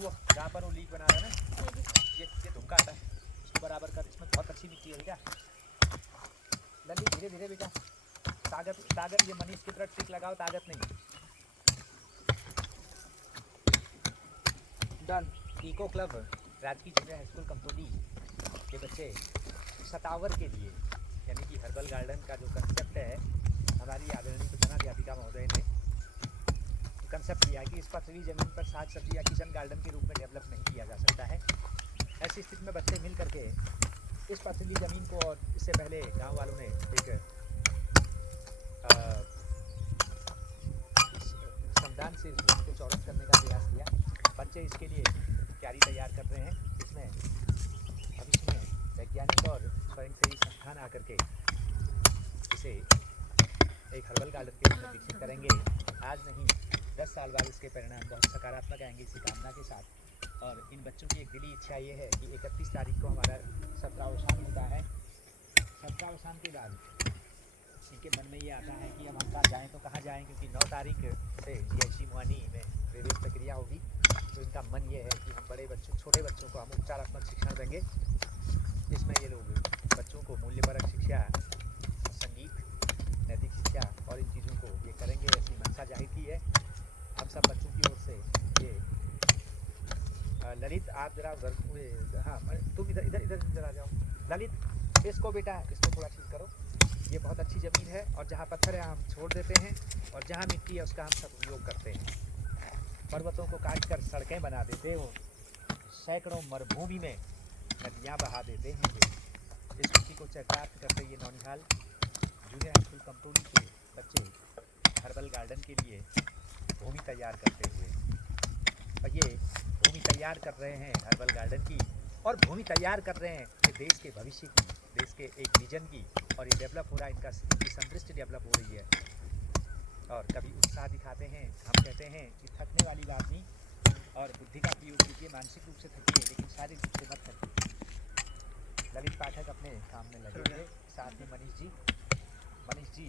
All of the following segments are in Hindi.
वो जहाँ पर वो लीक बना रहा है ना, ये धुमका आता है, इसको बराबर कर। इसमें बहुत अच्छी मिट्टी है बेटा। ललित धीरे धीरे बेटा, ताकत ये मनीष की तरह ट्रिक लगाओ, ताकत नहीं। डन। इको क्लब राजकीय जूनियर हाई स्कूल कंतोली के बच्चे सतावर के लिए, यानी कि हर्बल गार्डन का जो कंसेप्ट है, हमारी आदरणीय प्रधानाध्यापिका महोदय ने कंसेप्ट लिया कि इस पथरीली ज़मीन पर साग सब्जी या किचन गार्डन के रूप में डेवलप नहीं किया जा सकता है। ऐसी स्थिति में बच्चे मिल करके इस पथरीली ज़मीन को, और इससे पहले गांव वालों ने एक समदान से भूमि को चौरस करने का प्रयास किया। बच्चे इसके लिए क्यारी तैयार कर रहे हैं। इसमें भविष्य में वैज्ञानिक और स्वयंसेवी संस्थान आकर के इसे एक हर्बल गार्डन के रूप में विकसित करेंगे। आज नहीं, 10 साल बाद इसके परिणाम बहुत सकारात्मक आएंगे, इसी कामना के साथ। और इन बच्चों की एक दिली इच्छा ये है कि 31 तारीख को हमारा सत्रावसान होता है। सत्रावसान के बाद इनके मन में ये आता है कि अब हम कहाँ जाएँ, तो कहाँ जाएँ, क्योंकि 9 तारीख से GIC मुहानी में प्रवेश प्रक्रिया होगी। तो इनका मन ये है कि हम बड़े बच्चों, छोटे बच्चों को हम उपचारात्मक शिक्षण देंगे। इसमें ये लोग बच्चों को मूल्यपरक शिक्षा, संगीत, नैतिक शिक्षा और इन चीज़ों को ये करेंगे, ऐसी मंशा जाहिर की है हम सब बच्चों की ओर से। ये ललित आप जरा उधर, हाँ तुम इधर इधर इधर इधर आ जाओ। ललित इसको बेटा, इसको थोड़ा ठीक करो। ये बहुत अच्छी ज़मीन है और जहाँ पत्थर है हम छोड़ देते हैं, और जहाँ मिट्टी है उसका हम सदुपयोग करते हैं। पर्वतों को काट कर सड़कें बना देते हो, सैकड़ों मरुभूमि में नदियाँ बहा देते हैं। ये इस मिट्टी को चरितार्थ करते ये नौनिहाल जूनियर हाई स्कूल कंतोली के बच्चे हर्बल गार्डन के लिए भूमि तैयार करते हुए, और ये भूमि तैयार कर रहे हैं हर्बल गार्डन की, और भूमि तैयार कर रहे हैं ये देश के भविष्य की, देश के एक विजन की। और ये डेवलप हो रहा है, इनकी संदृष्टि डेवलप हो रही है। और कभी उत्साह दिखाते हैं, हम कहते हैं कि थकने वाली बात नहीं, और बुद्धि का प्रयोग कीजिए, मानसिक रूप से थकिए लेकिन शारीरिक रूप से मत थकिए। ललित पाठक अपने काम में लगे हुए, साथ में मनीष जी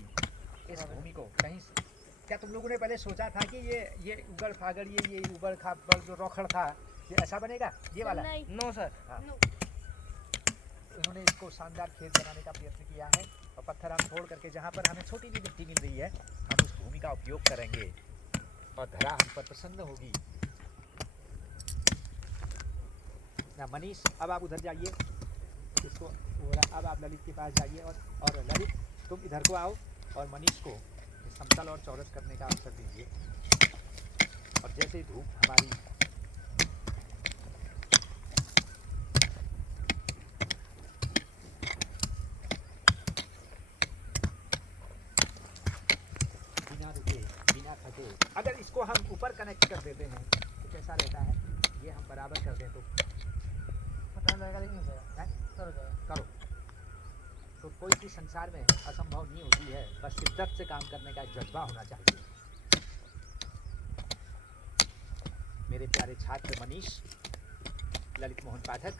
इस भूमि को कहीं से, क्या तुम लोगों ने पहले सोचा था कि ये उगड़ फागड़, ये उबड़ खाबड़ जो रौखड़ था, ये ऐसा बनेगा ये वाला? No sir. हाँ। इन्होंने इसको शानदार खेत बनाने का प्रयत्न किया है, और पत्थर हम छोड़ करके जहाँ पर हमें छोटी सी मिट्टी मिल रही है, हम उस भूमि का उपयोग करेंगे और धरा हम पर प्रसन्न होगी। ना मनीष, अब आप उधर जाइए, इसको अब आप ललित के पास जाइए, और ललित तुम इधर को आओ और मनीष को समतल और चौरस करने का अवसर दीजिए। और जैसे धूप हमारी बिना रुके, बिना थके, अगर इसको हम ऊपर कनेक्ट कर देते हैं तो कैसा रहता है? ये हम बराबर कर दें तो पता लगेगा, लेकिन हो जाएगा। करो। तो कोई चीज़ संसार में असंभव नहीं होती है, बस शिद्दत से काम करने का जज्बा होना चाहिए। मेरे प्यारे छात्र मनीष, ललित मोहन पाठक,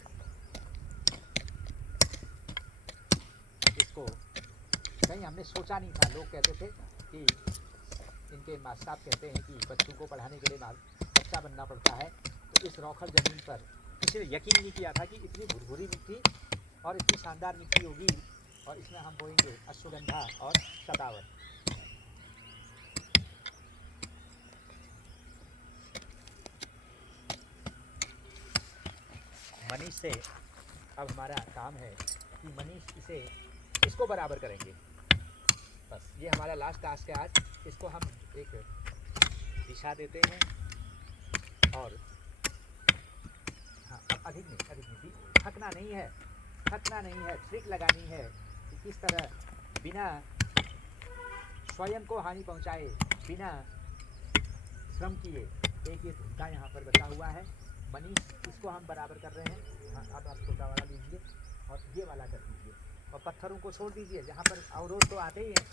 इसको कहीं हमने सोचा नहीं था। लोग कहते थे कि इनके मास्टर साहब कहते हैं कि बच्चों को पढ़ाने के लिए बच्चा बनना पड़ता है, तो इस रौखड़ ज़मीन पर किसी ने यकीन नहीं किया था कि इतनी भुरभुरी मिट्टी और इतनी शानदार मिट्टी होगी, और इसमें हम बोएंगे अश्वगंधा और सतावर। मनीष से अब हमारा काम है कि मनीष इसको बराबर करेंगे। बस ये हमारा लास्ट टास्क है आज। इसको हम एक दिशा देते हैं, और हाँ, अब अधिक नहीं, थकना नहीं है, ट्रिक लगानी है कि किस तरह बिना स्वयं को हानि पहुंचाए, बिना श्रम किए। एक ये धुमका यहाँ पर बचा हुआ है, मनीष इसको हम बराबर कर रहे हैं। हाँ, अब आप छोटा वाला लीजिए और ये वाला कर दीजिए, और पत्थरों को छोड़ दीजिए। जहाँ पर अवरोध तो आते ही हैं,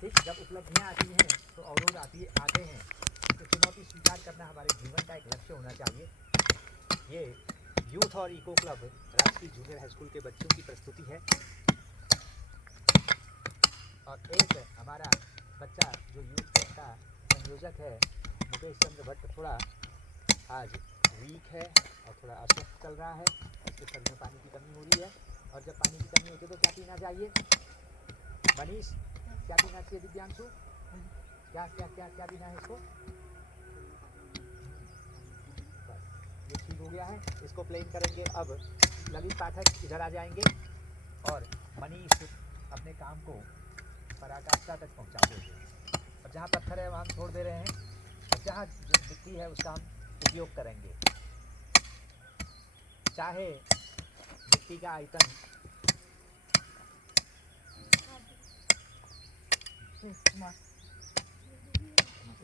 ठीक, जब उपलब्धियाँ आती हैं तो अवरोध आते हैं, तो चुनौती स्वीकार करना हमारे जीवन का एक लक्ष्य होना चाहिए। ये यूथ और इको क्लब राजकीय जूनियर हाई स्कूल के बच्चों की प्रस्तुति है, और एक हमारा बच्चा जो यूथ क्लब का संयोजक है, मुकेश चंद्र भट्ट, थोड़ा आज वीक है और थोड़ा अस्वस्थ चल रहा है, उसके शरीर में पानी की कमी हो रही है। और जब पानी की कमी होती है तो क्या पीना चाहिए? मनीष, क्या पीना चाहिए दिव्यांशु? क्या क्या क्या क्या पीना है इसको? बस ये ठीक हो गया है, इसको प्लेन करेंगे। अब ललित पाठक इधर आ जाएंगे और मनीष अपने काम को पराकाष्ठा तक पहुंचा देंगे। और जहाँ पत्थर है वहाँ हम छोड़ दे रहे हैं, और जहाँ जो मिट्टी है उसका हम उपयोग करेंगे। चाहे मिट्टी का आइटम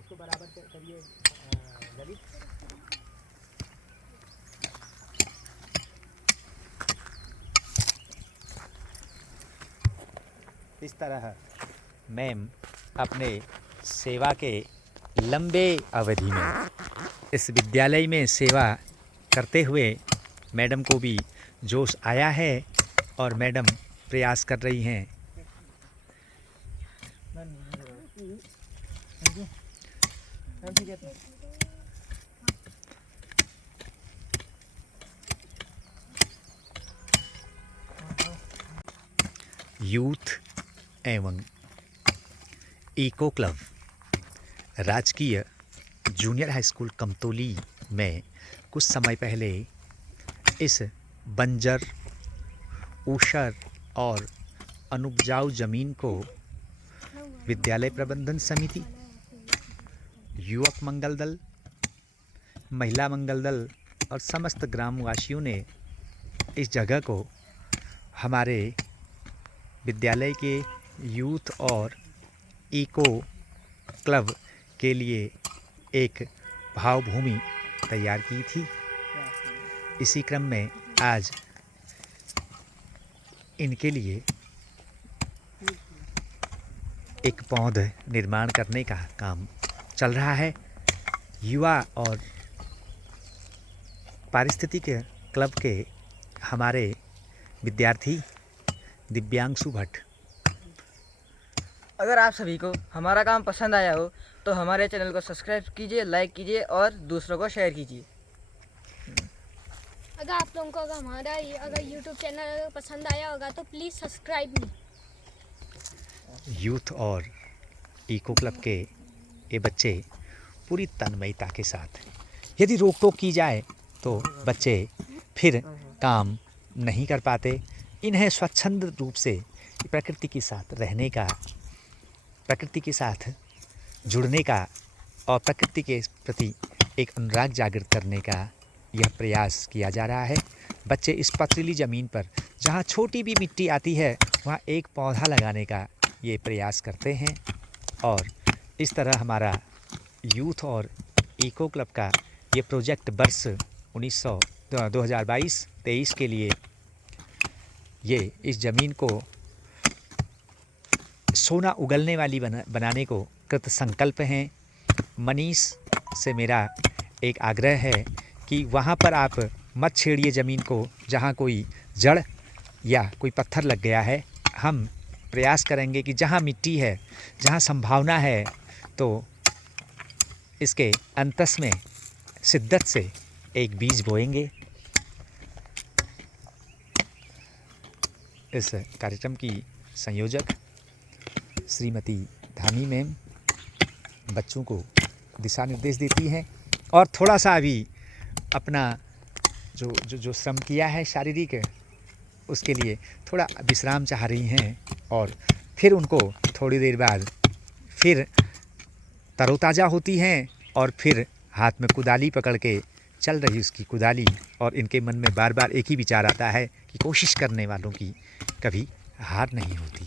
इसको बराबर करिए ललित। इस तरह मैम अपने सेवा के लंबे अवधि में इस विद्यालय में सेवा करते हुए मैडम को भी जोश आया है और मैडम प्रयास कर रही हैं। यूथ एवं इको क्लब राजकीय जूनियर हाई स्कूल कमतौली में कुछ समय पहले इस बंजर, ऊसर और अनुपजाऊ जमीन को विद्यालय प्रबंधन समिति, युवक मंगल दल, महिला मंगल दल और समस्त ग्रामवासियों ने इस जगह को हमारे विद्यालय के यूथ और इको क्लब के लिए एक भावभूमि तैयार की थी। इसी क्रम में आज इनके लिए एक पौध निर्माण करने का काम चल रहा है। युवा और पारिस्थितिक क्लब के हमारे विद्यार्थी दिव्यांशु भट्ट। अगर आप सभी को हमारा काम पसंद आया हो तो हमारे चैनल को सब्सक्राइब कीजिए, लाइक कीजिए और दूसरों को शेयर कीजिए। अगर आप लोगों को अगर यूट्यूब चैनल पसंद आया होगा तो प्लीज़ सब्सक्राइब मी। यूथ और इको क्लब के ये बच्चे पूरी तन्मयता के साथ, यदि रोक टोक की जाए तो बच्चे फिर काम नहीं कर पाते। इन्हें स्वच्छंद रूप से प्रकृति के साथ रहने का, प्रकृति के साथ जुड़ने का और प्रकृति के प्रति एक अनुराग जागृत करने का यह प्रयास किया जा रहा है। बच्चे इस पथरीली ज़मीन पर जहाँ छोटी भी मिट्टी आती है वहाँ एक पौधा लगाने का ये प्रयास करते हैं। और इस तरह हमारा यूथ और इको क्लब का ये प्रोजेक्ट वर्ष 2022-23 के लिए ये इस ज़मीन को सोना उगलने वाली बनाने को कृत संकल्प हैं। मनीष से मेरा एक आग्रह है कि वहाँ पर आप मत छेड़िए ज़मीन को जहाँ कोई जड़ या कोई पत्थर लग गया है। हम प्रयास करेंगे कि जहाँ मिट्टी है, जहाँ संभावना है, तो इसके अंतस में शिद्दत से एक बीज बोएंगे। इस कार्यक्रम की संयोजक श्रीमती धामी मैम बच्चों को दिशा निर्देश देती हैं और थोड़ा सा अभी अपना जो श्रम किया है शारीरिक, उसके लिए थोड़ा विश्राम चाह रही हैं और फिर उनको थोड़ी देर बाद फिर तरोताज़ा होती हैं और फिर हाथ में कुदाली पकड़ के चल रही उसकी कुदाली। और इनके मन में बार बार एक ही विचार आता है कि कोशिश करने वालों की कभी हार नहीं होती।